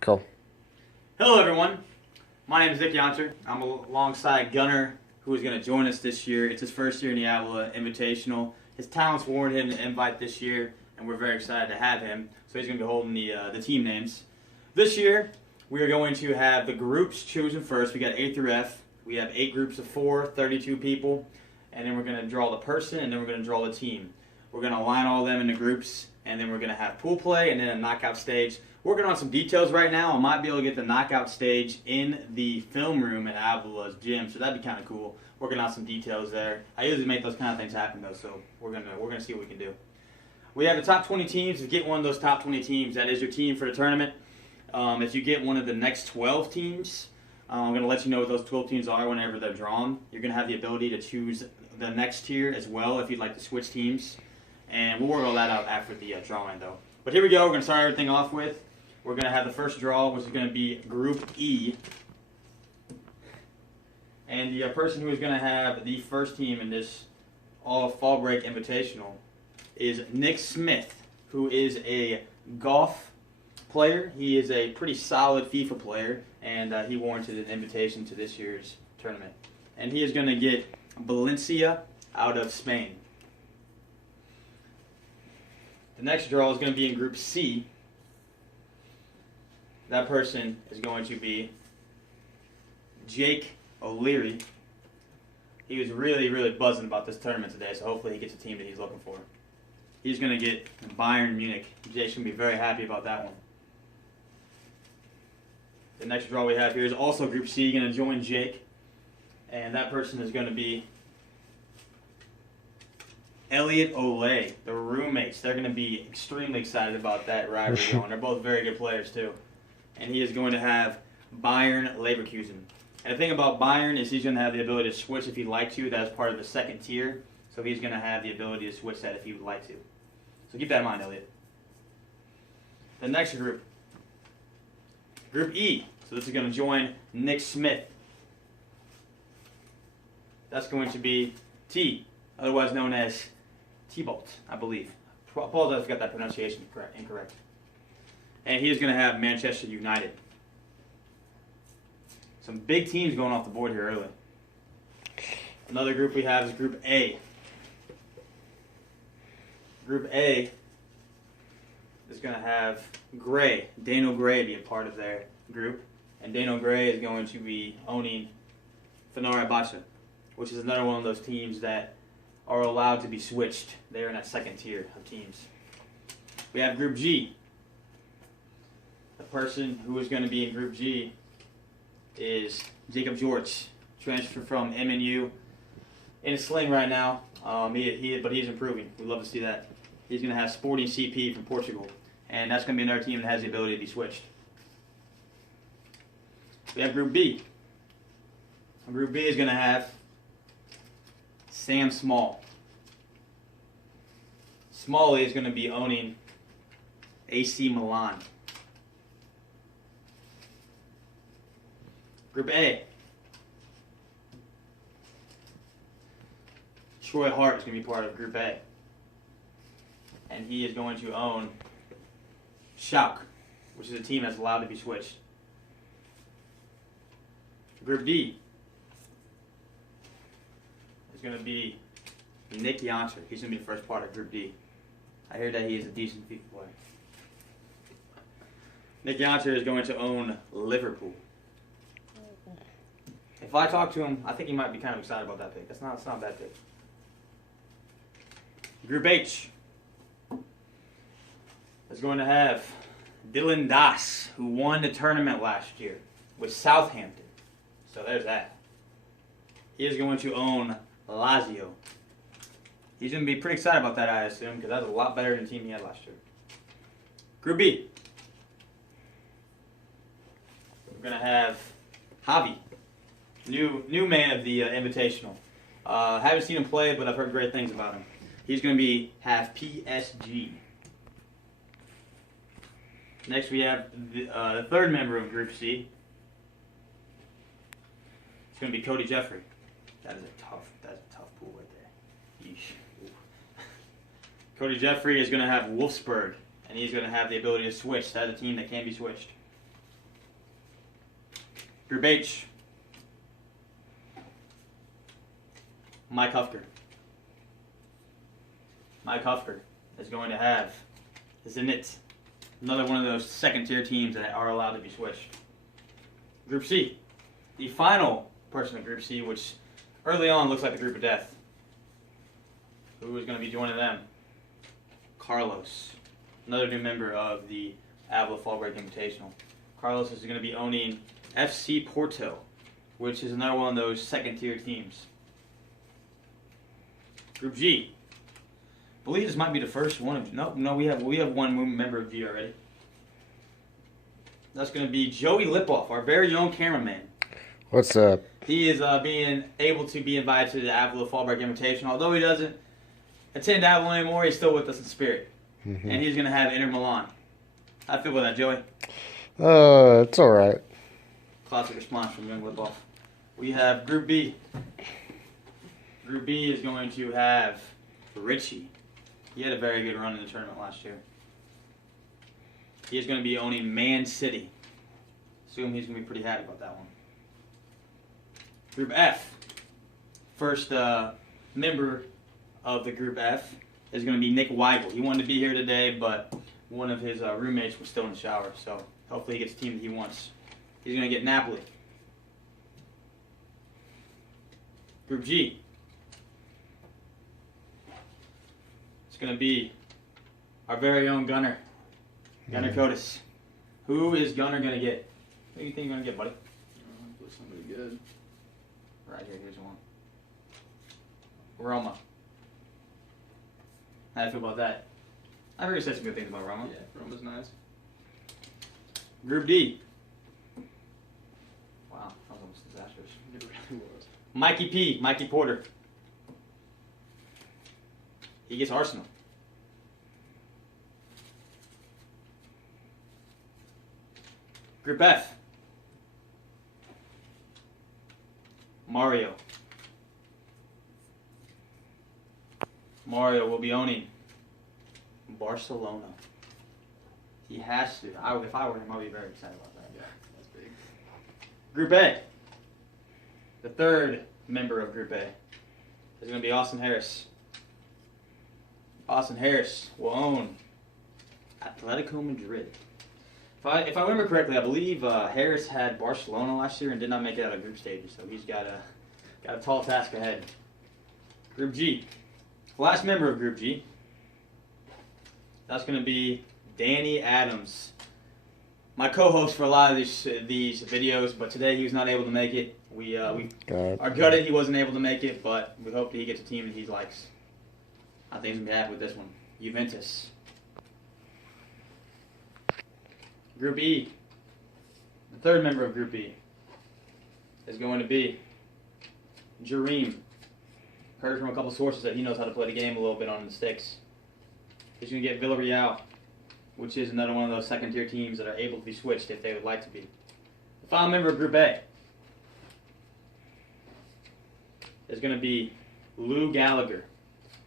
Cool. Hello, everyone. My name is Nick Yonter. I'm alongside Gunner, who is going to join us this year. It's his first year in the Avila Invitational. His talents warranted him to invite this year, and we're very excited to have him. So he's going to be holding the team names. This year, we are going to have the groups chosen first. We got A through F. We have 8 groups of 4, 32 people. And then we're going to draw the person, and then we're going to draw the team. We're going to align all of them into groups, and then we're going to have pool play and then a knockout stage. Working on some details right now. I might be able to get the knockout stage in the film room at Avila's gym, so that'd be kind of cool. Working on some details there. I usually make those kind of things happen though, so we're gonna see what we can do. We have the top 20 teams. If you get one of those top 20 teams, that is your team for the tournament. If you get one of the next 12 teams, I'm going to let you know what those 12 teams are whenever they're drawn. You're going to have the ability to choose the next tier as well if you'd like to switch teams. And we'll work all that out after the drawing though. But here we go. We're going to start everything off with. We're going to have the first draw, which is going to be Group E. And the person who is going to have the first team in this all fall break invitational is Nick Smith, who is a golf player. He is a pretty solid FIFA player, and he warranted an invitation to this year's tournament. And he is going to get Valencia out of Spain. The next draw is going to be in Group C. That person is going to be Jake O'Leary. He was really buzzing about this tournament today, so hopefully he gets a team that he's looking for. He's going to get Bayern Munich. Jake's going to be very happy about that one. The next draw we have here is also Group C, going to join Jake. And that person is going to be Elliot Olay, the roommates. They're going to be extremely excited about that rivalry going. They're both very good players, too. And he is going to have Bayern Leverkusen. And the thing about Bayern is he's going to have the ability to switch if he'd like to. That's part of the second tier. So he's going to have the ability to switch that if he would like to. So keep that in mind, Elliot. The next group, Group E. So this is going to join Nick Smith. That's going to be T, otherwise known as T-Bolt, I believe. Apologize if I got that pronunciation incorrect. And he is going to have Manchester United. Some big teams going off the board here early. Another group we have is Group A. Group A is going to have Gray, Daniel Gray, be a part of their group. And Daniel Gray is going to be owning Fenerbahce, which is another one of those teams that are allowed to be switched. They're in that second tier of teams. We have Group G. The person who is going to be in Group G is Jacob George, transferred from MNU. In a sling right now, but he's improving. We love to see that. He's going to have Sporting CP from Portugal, and that's going to be another team that has the ability to be switched. We have Group B. Group B is going to have Sam Small. Smalley is going to be owning AC Milan. Group A. Troy Hart is going to be part of Group A. And he is going to own Schalke, which is a team that's allowed to be switched. Group D is going to be Nick Yonter. He's going to be the first part of Group D. I hear that he is a decent FIFA player. Nick Yonter is going to own Liverpool. If I talk to him, I think he might be kind of excited about that pick. It's not a bad pick. Group H is going to have Dylan Das, who won the tournament last year with Southampton. So there's that. He is going to own Lazio. He's going to be pretty excited about that, I assume, because that's a lot better than the team he had last year. Group B. We're going to have Javi, new man of the Invitational. Haven't seen him play, but I've heard great things about him. He's going to have PSG. Next, we have the third member of Group C. It's going to be Cody Jeffrey. That's a tough pool right there. Yeesh. Cody Jeffrey is going to have Wolfsburg, and he's going to have the ability to switch. That's a team that can be switched. Group H. Mike Hufker. Mike Hufker is going to have Zenit, another one of those second-tier teams that are allowed to be switched. Group C. The final person in Group C, which early on looks like the group of death. Who is going to be joining them? Carlos, another new member of the Avila Fall Break Invitational. Carlos is going to be owning FC Porto, which is another one of those second-tier teams. Group G. I believe this might be the first one. No, we have one member of G already. That's going to be Joey Lipoff, our very own cameraman. What's up? He is being able to be invited to the Avila Fall Break Invitational. Although he doesn't attend Avila anymore, he's still with us in spirit. Mm-hmm. And he's going to have Inter Milan. How do you feel about that, Joey? It's all right. Classic response from young Lipoff. We have Group B. Group B is going to have Richie. He had a very good run in the tournament last year. He is going to be owning Man City. Assume he's going to be pretty happy about that one. Group F. First member of the Group F is going to be Nick Weigel. He wanted to be here today, but one of his roommates was still in the shower, so hopefully he gets the team that he wants. He's going to get Napoli. Group G. It's going to be our very own Gunner. Gunner Cotis. Who is Gunner going to get? Who do you think you're going to get, buddy? Put somebody good. Right here, here's one. Roma. How do you feel about that? I've already said some good things about Roma. Yeah, Roma's nice. Group D. Wow, that was almost disastrous. It really was. Mikey P. Mikey Porter. He gets Arsenal. Group F. Mario. Mario will be owning Barcelona. He has to. If I were him, I'd be very excited about that. Yeah, that's big. Group A. The third member of Group A is going to be Austin Harris. Austin Harris will own Atletico Madrid. If I remember correctly, I believe Harris had Barcelona last year and did not make it out of group stages, so he's got a tall task ahead. Group G. Last member of Group G. That's going to be Danny Adams. My co-host for a lot of these videos, but today he was not able to make it. We are gutted he wasn't able to make it, but we hope that he gets a team that he likes. I think he's going to be happy with this one. Juventus. Group E. The third member of Group E is going to be Jareem. Heard from a couple sources that he knows how to play the game a little bit on the sticks. He's going to get Villarreal, which is another one of those second-tier teams that are able to be switched if they would like to be. The final member of Group A is going to be Lou Gallagher.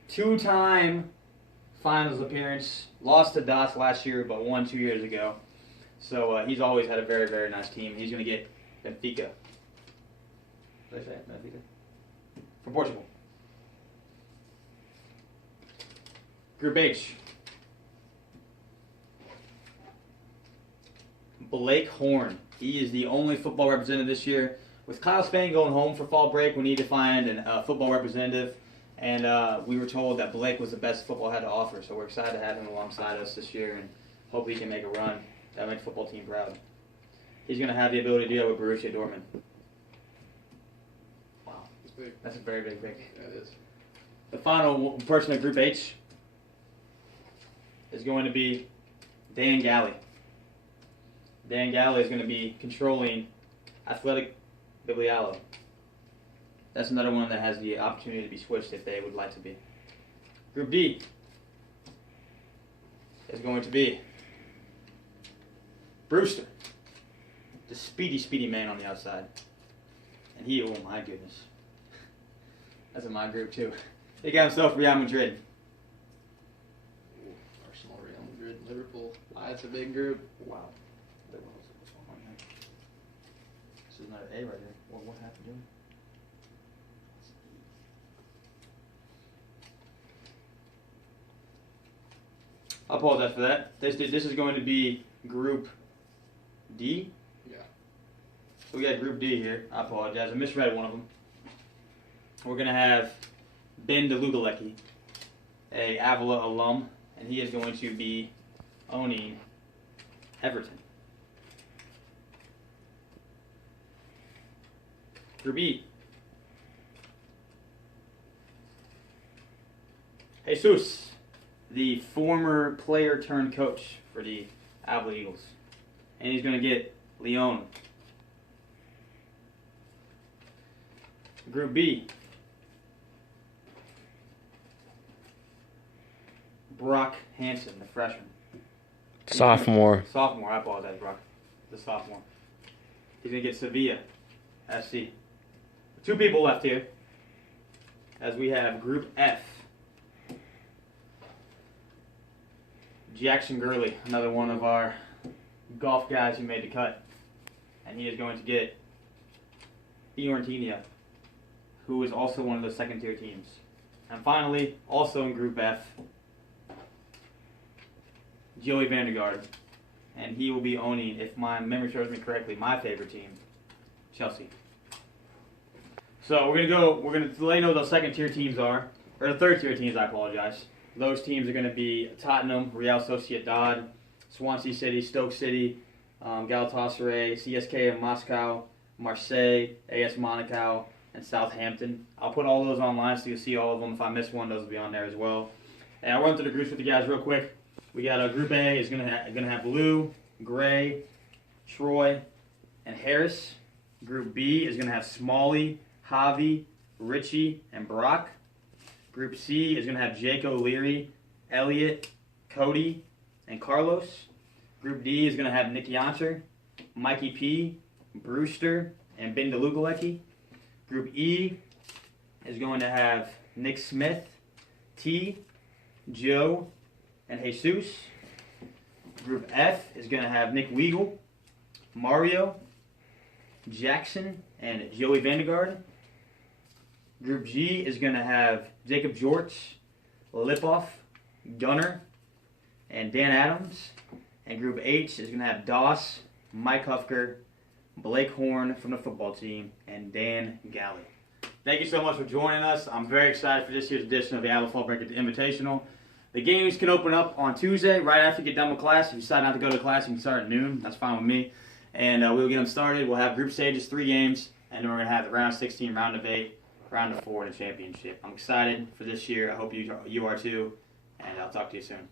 Two-time finals appearance. Lost to Dots last year, but won 2 years ago. So he's always had a very, very nice team. He's going to get Benfica. Did I say it? Benfica? From Portugal. Group H. Blake Horn. He is the only football representative this year. With Kyle Spain going home for fall break, we need to find a football representative. And we were told that Blake was the best football had to offer. So we're excited to have him alongside us this year and hope he can make a run. That makes the football team proud. He's going to have the ability to do that with Borussia Dortmund. Wow. That's big. That's a very big pick. That is. The final person in Group H is going to be Dan Galley. Dan Galley is going to be controlling Athletic Biblialo. That's another one that has the opportunity to be switched if they would like to be. Group D is going to be Brewster, the speedy man on the outside. And he, oh my goodness. That's in my group too. He got himself Real Madrid. Ooh, Arsenal, Real Madrid, Liverpool. That's a big group. Wow. What's going on here? This is not an A right here. What happened to him? I apologize for that. This is going to be Group D. Yeah. So we got Group D here. I apologize. I misread one of them. We're going to have Ben DeLugalecki, a Avila alum, and he is going to be owning Everton. Group E. Jesus, the former player turned coach for the Avila Eagles. And he's going to get Leon. Group B. Brock Hansen, the freshman. Sophomore. Sophomore, I apologize, Brock. The sophomore. He's going to get Sevilla SC. 2 people left here. As we have Group F. Jackson Gurley, another one of our golf guys who made the cut. And he is going to get Fiorentina, who is also one of the second-tier teams. And finally, also in Group F, Joey Vandegaard. And he will be owning, if my memory serves me correctly, my favorite team, Chelsea. So we're gonna let you know what those second-tier teams are, or the third-tier teams, I apologize. Those teams are going to be Tottenham, Real Sociedad, Swansea City, Stoke City, Galatasaray, CSK of Moscow, Marseille, AS Monaco, and Southampton. I'll put all those online so you'll see all of them. If I miss one, those will be on there as well. And I'll run through the groups with you guys real quick. We got Group A is going to have Blue, Gray, Troy, and Harris. Group B is going to have Smalley, Javi, Richie, and Brock. Group C is going to have Jake O'Leary, Elliot, Cody, and Carlos. Group D is going to have Nick Yonter, Mikey P, Brewster, and Ben DeLugalecki. Group E is going to have Nick Smith, T, Joe, and Jesus. Group F is going to have Nick Weagle, Mario, Jackson, and Joey Vandegaard. Group G is going to have Jacob Jorts, Lipoff, Gunner, and Dan Adams. And Group H is going to have Doss, Mike Hufker, Blake Horn from the football team, and Dan Galley. Thank you so much for joining us. I'm very excited for this year's edition of the Avila Fall Breaker Invitational. The games can open up on Tuesday, right after you get done with class. If you decide not to go to class, you can start at noon. That's fine with me. And we'll get them started. We'll have group stages, 3 games, and then we're going to have the round 16, round of 8, round of 4, and a championship. I'm excited for this year. I hope you are too, and I'll talk to you soon.